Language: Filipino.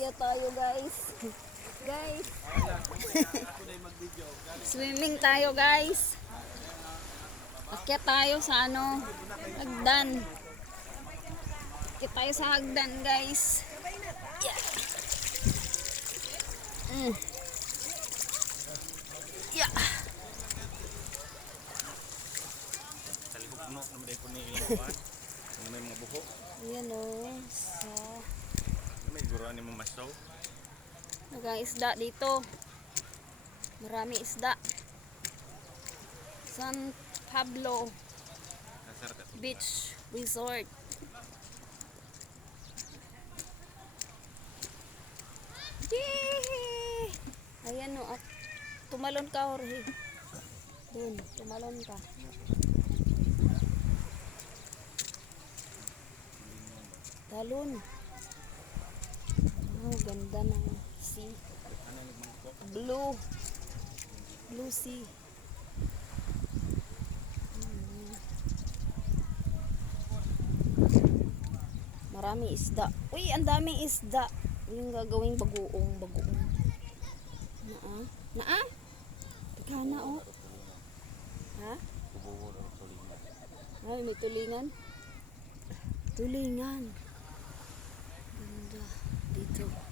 Akyat tayo guys. guys. Swimming tayo guys. Akyat tayo sa ano, hagdan. Akyat tayo sa hagdan guys. Yeah. Mm. Yeah. Talihog no, naman dahil ko ni ilang. Kung may mga buho, Ayan o. Mo masaw. Nag-isda dito. Marami isda. San Pablo. Beach Resort. Yay! Ayan o. At tumalon ka, Jorge. Dun, tumalon ka. Talon. Oh, ganda ng sea. Ano? Blue. Blue sea. Marami isda. Uy, ang daming isda. Yung gagawing bagoong, bagoong. Naa? Naa? Tagana oh. Ha? Ay, may tulingan. Tulingan. Ganda. Dito.